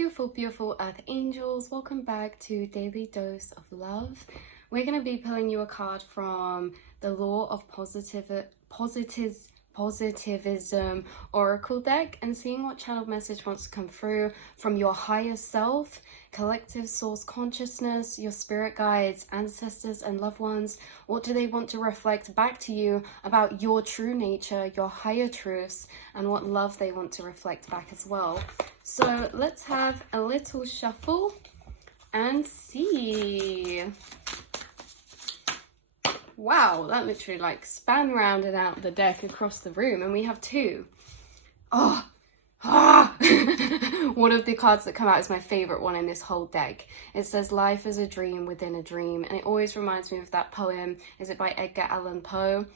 beautiful, beautiful Earth Angels. Welcome back to Daily Dose of Love. We're going to be pulling you a card from the Law of Positivism Oracle deck and seeing what channeled message wants to come through from your higher self, collective source consciousness, your spirit guides, ancestors, and loved ones. What do they want to reflect back to you about your true nature, your higher truths, and what love they want to reflect back as well? So let's have a little shuffle and see. Wow, that literally like span rounded out the deck across the room, and we have two. One of the cards that come out is my favorite one in this whole deck. It says life is a dream within a dream, and it always reminds me of that poem. Is it by Edgar Allan Poe?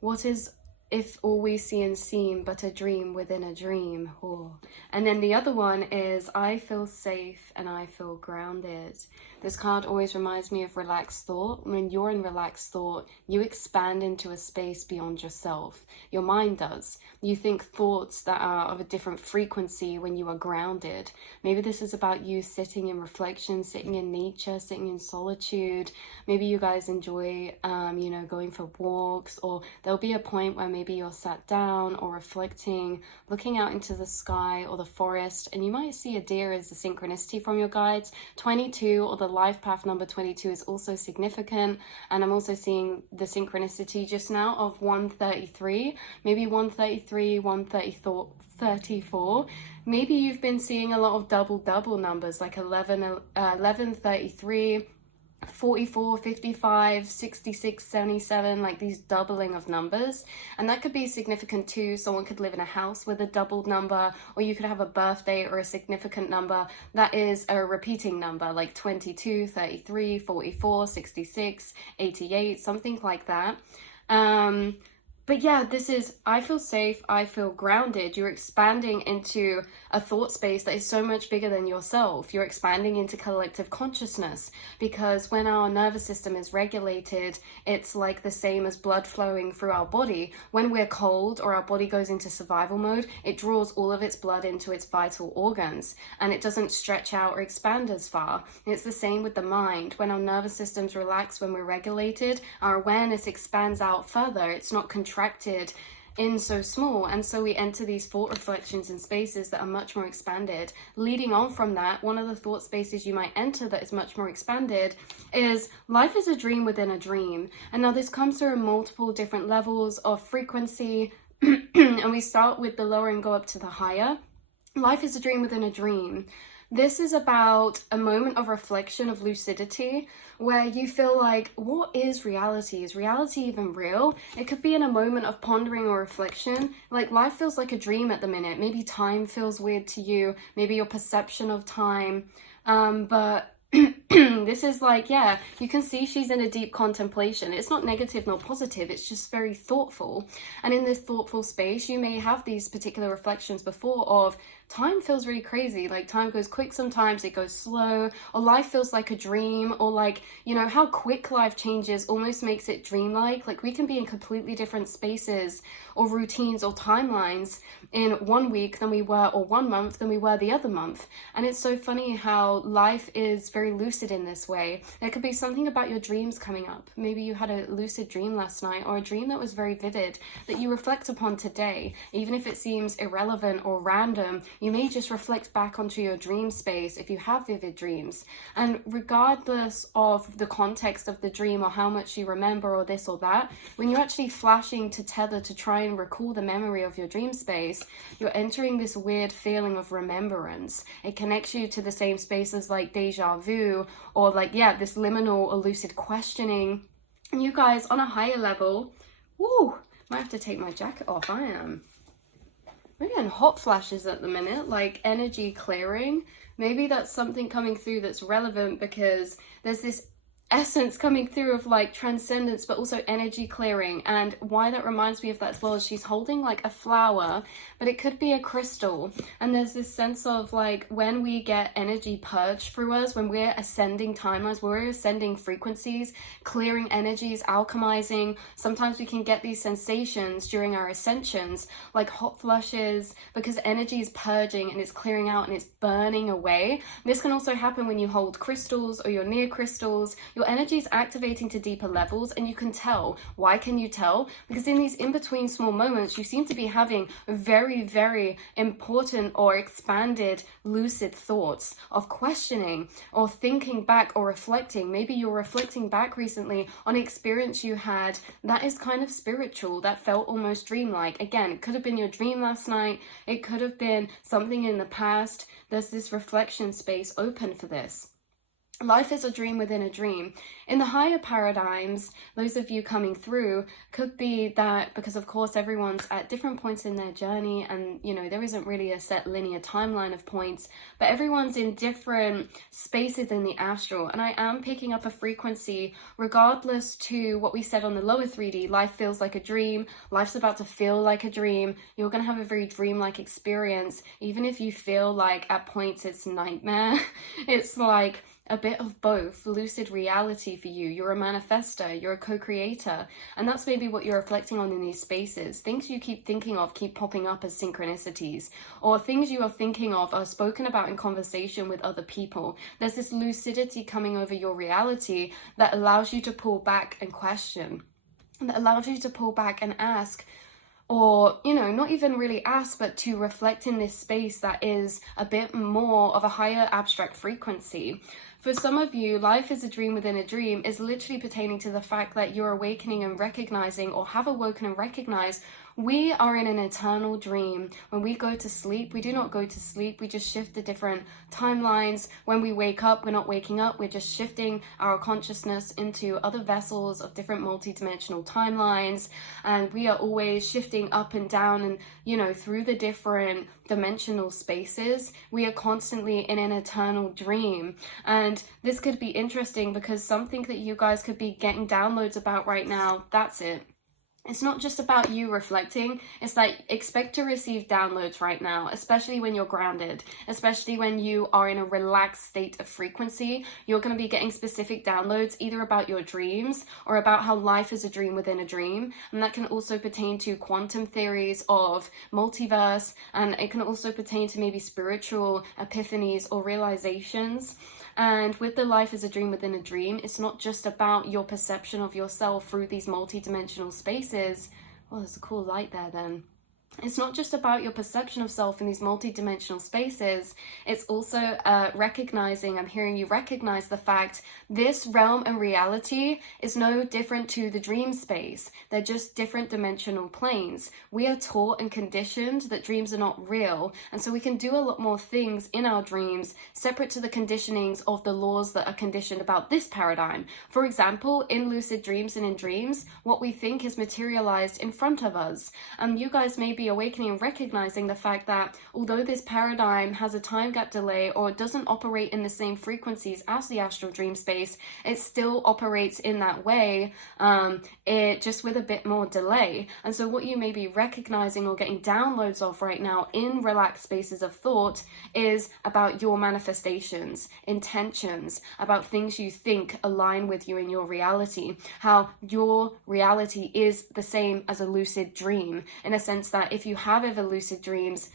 What is if all we see and seem but a dream within a dream? Oh. And then the other one is I feel safe and I feel grounded. This card always reminds me of relaxed thought. When you're in relaxed thought, you expand into a space beyond yourself. Your mind does. You think thoughts that are of a different frequency when you are grounded. Maybe this is about you sitting in reflection, sitting in nature, sitting in solitude. Maybe you guys enjoy, going for walks, or there'll be a point where maybe you're sat down or reflecting, looking out into the sky or the forest, and you might see a deer as a synchronicity from your guides. 22 or the life path number 22 is also significant, and I'm also seeing the synchronicity just now of 133, maybe 133, 134. Maybe you've been seeing a lot of double numbers like 11, 33, 44, 55, 66, 77, like these doubling of numbers. And that could be significant too. Someone could live in a house with a doubled number, or you could have a birthday or a significant number that is a repeating number, like 22, 33, 44, 66, 88, something like that. But yeah, this is, I feel safe, I feel grounded. You're expanding into a thought space that is so much bigger than yourself. You're expanding into collective consciousness, because when our nervous system is regulated, it's like the same as blood flowing through our body. When we're cold or our body goes into survival mode, it draws all of its blood into its vital organs, and it doesn't stretch out or expand as far. And it's the same with the mind. When our nervous systems relax, when we're regulated, our awareness expands out further. It's not contracted in so small, and so we enter these thought reflections in spaces that are much more expanded. Leading on from that, one of the thought spaces you might enter that is much more expanded is life is a dream within a dream. And now this comes through multiple different levels of frequency and we start with the lower and go up to the higher. Life is a dream within a dream. This is about a moment of reflection, of lucidity, where you feel like, what is reality? Is reality even real? It could be in a moment of pondering or reflection. Like, life feels like a dream at the minute. Maybe time feels weird to you. Maybe your perception of time. But this is like, yeah, you can see she's in a deep contemplation. It's not negative nor positive, it's just very thoughtful. And in this thoughtful space, you may have these particular reflections before of time feels really crazy. Like, time goes quick sometimes, it goes slow, or life feels like a dream, or like, how quick life changes almost makes it dreamlike. Like, we can be in completely different spaces or routines or timelines in 1 week than we were, or 1 month than we were the other month. And it's so funny how life is very lucid in this way. There could be something about your dreams coming up. Maybe you had a lucid dream last night, or a dream that was very vivid that you reflect upon today. Even if it seems irrelevant or random, you may just reflect back onto your dream space if you have vivid dreams. And regardless of the context of the dream or how much you remember or this or that, when you're actually flashing to tether to try and recall the memory of your dream space, you're entering this weird feeling of remembrance. It connects you to the same spaces like deja vu, or like, yeah, this liminal or lucid questioning. And you guys, on a higher level, might have to take my jacket off. I'm getting hot flashes at the minute, like energy clearing. Maybe that's something coming through that's relevant, because there's this essence coming through of like transcendence, but also energy clearing. And why that reminds me of that as well is she's holding like a flower, but it could be a crystal. And there's this sense of like when we get energy purged through us, when we're ascending timelines, we're ascending frequencies, clearing energies, alchemizing. Sometimes we can get these sensations during our ascensions, like hot flushes, because energy is purging and it's clearing out and it's burning away. This can also happen when you hold crystals or you're near crystals. Your energy is activating to deeper levels, and you can tell. Why can you tell? Because in these in-between small moments, you seem to be having very, very important or expanded lucid thoughts of questioning or thinking back or reflecting. Maybe you're reflecting back recently on an experience you had that is kind of spiritual, that felt almost dreamlike. Again, it could have been your dream last night. It could have been something in the past. There's this reflection space open for this. Life is a dream within a dream. In the higher paradigms, those of you coming through could be that, because of course everyone's at different points in their journey, and you know, there isn't really a set linear timeline of points, but everyone's in different spaces in the astral. And I am picking up a frequency regardless to what we said on the lower 3D. Life feels like a dream. Life's about to feel like a dream. You're going to have a very dreamlike experience, even if you feel like at points it's nightmare. It's like a bit of both. Lucid reality for you. You're a manifester, you're a co-creator, and that's maybe what you're reflecting on in these spaces. Things you keep thinking of keep popping up as synchronicities, or things you are thinking of are spoken about in conversation with other people. There's this lucidity coming over your reality that allows you to pull back and question, that allows you to pull back and ask, or, you know, not even really ask, but to reflect in this space that is a bit more of a higher abstract frequency. For some of you, life is a dream within a dream is literally pertaining to the fact that you're awakening and recognizing, or have awoken and recognized, we are in an eternal dream. When we go to sleep, we do not go to sleep. We just shift the different timelines. When we wake up, we're not waking up. We're just shifting our consciousness into other vessels of different multidimensional timelines. And we are always shifting up and down and, you know, through the different dimensional spaces. We are constantly in an eternal dream. And this could be interesting because something that you guys could be getting downloads about right now, that's it. It's not just about you reflecting. It's like, expect to receive downloads right now, especially when you're grounded, especially when you are in a relaxed state of frequency. You're going to be getting specific downloads either about your dreams or about how life is a dream within a dream. And that can also pertain to quantum theories of multiverse, and it can also pertain to maybe spiritual epiphanies or realizations. And with the life is a dream within a dream, it's not just about your perception of yourself through these multi-dimensional spaces. Well, there's a cool light there then. It's not just about your perception of self in these multi-dimensional spaces. It's also recognizing, I'm hearing you recognize the fact this realm and reality is no different to the dream space. They're just different dimensional planes. We are taught and conditioned that dreams are not real. And so we can do a lot more things in our dreams separate to the conditionings of the laws that are conditioned about this paradigm. For example, in lucid dreams and in dreams, what we think is materialized in front of us. And you guys may be awakening and recognizing the fact that although this paradigm has a time gap delay or doesn't operate in the same frequencies as the astral dream space, it still operates in that way, it just with a bit more delay. And so what you may be recognizing or getting downloads of right now in relaxed spaces of thought is about your manifestations, intentions, about things you think align with you in your reality, how your reality is the same as a lucid dream, in a sense that if you have ever lucid dreams,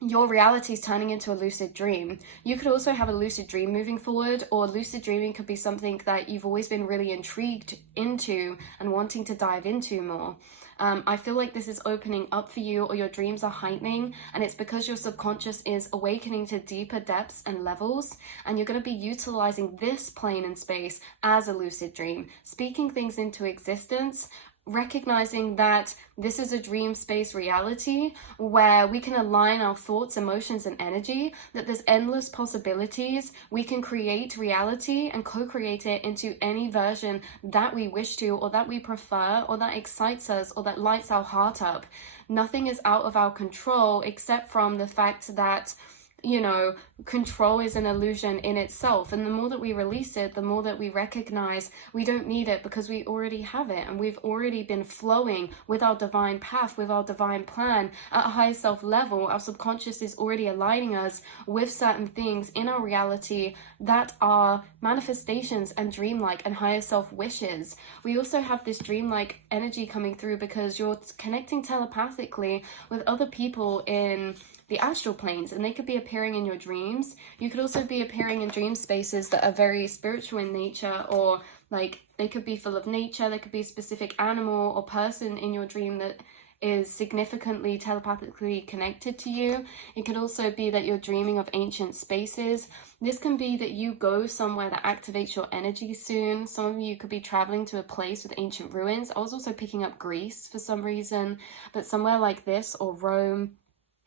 your reality is turning into a lucid dream. You could also have a lucid dream moving forward, or lucid dreaming could be something that you've always been really intrigued into and wanting to dive into more. I feel like this is opening up for you, or your dreams are heightening, and it's because your subconscious is awakening to deeper depths and levels, and you're going to be utilizing this plane and space as a lucid dream, speaking things into existence, recognizing that this is a dream space reality where we can align our thoughts, emotions, and energy, that there's endless possibilities. We can create reality and co-create it into any version that we wish to, or that we prefer, or that excites us, or that lights our heart up. Nothing is out of our control except from the fact that you know, control is an illusion in itself. And the more that we release it, the more that we recognize we don't need it, because we already have it, and we've already been flowing with our divine path, with our divine plan at a higher self level. Our subconscious is already aligning us with certain things in our reality that are manifestations and dreamlike and higher self wishes. We also have this dreamlike energy coming through because you're connecting telepathically with other people in the astral planes, and they could be appearing in your dreams. You could also be appearing in dream spaces that are very spiritual in nature, or like they could be full of nature. There could be a specific animal or person in your dream that is significantly telepathically connected to you. It could also be that you're dreaming of ancient spaces. This can be that you go somewhere that activates your energy soon. Some of you could be traveling to a place with ancient ruins. I was also picking up Greece for some reason, but somewhere like this, or Rome,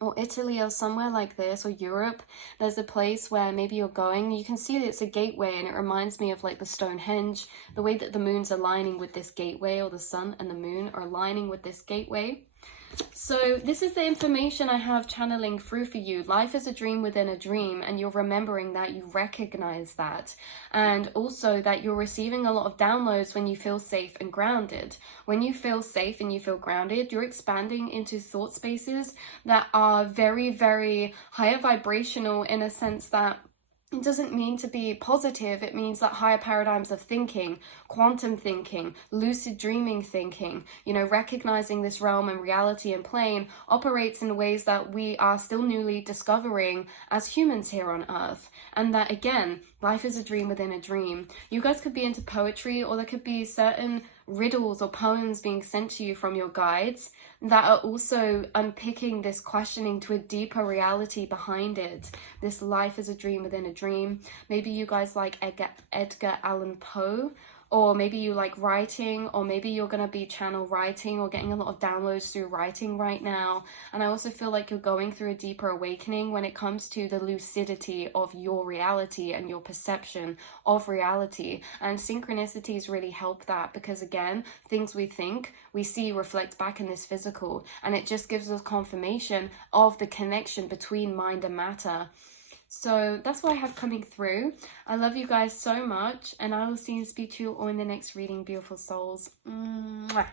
or Italy, or somewhere like this, or Europe, there's a place where maybe you're going. You can see that it's a gateway, and it reminds me of like the Stonehenge, the way that the moon's aligning with this gateway, or the sun and the moon are aligning with this gateway. So this is the information I have channeling through for you. Life is a dream within a dream, and you're remembering that, you recognize that, and also that you're receiving a lot of downloads when you feel safe and grounded. When you feel safe and you feel grounded, you're expanding into thought spaces that are very, very higher vibrational, in a sense that it doesn't mean to be positive. It means that higher paradigms of thinking, quantum thinking, lucid dreaming thinking, you know, recognizing this realm and reality and plane operates in ways that we are still newly discovering as humans here on Earth. And that, again, life is a dream within a dream. You guys could be into poetry, or there could be certain riddles or poems being sent to you from your guides that are also unpicking this questioning to a deeper reality behind it. This life is a dream within a dream. Maybe you guys like Edgar Allan Poe, or maybe you like writing, or maybe you're going to be channel writing or getting a lot of downloads through writing right now. And I also feel like you're going through a deeper awakening when it comes to the lucidity of your reality and your perception of reality. And synchronicities really help that, because again, things we think, we see reflect back in this physical, and it just gives us confirmation of the connection between mind and matter. So that's what I have coming through. I love you guys so much, and I will see and speak to you all in the next reading, beautiful souls. Mwah.